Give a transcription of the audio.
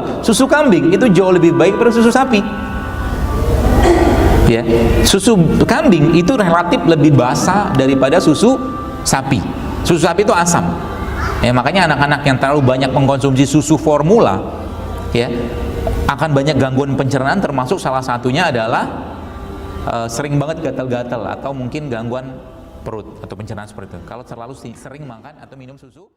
formula. Susu kambing itu jauh lebih baik daripada susu sapi. Ya, susu kambing itu relatif lebih basah daripada susu sapi. Susu sapi itu asam. Ya, makanya anak-anak yang terlalu banyak mengkonsumsi susu formula, ya, akan banyak gangguan pencernaan, termasuk salah satunya adalah sering banget gatal-gatal atau mungkin gangguan perut atau pencernaan seperti itu. Kalau terlalu sering makan atau minum susu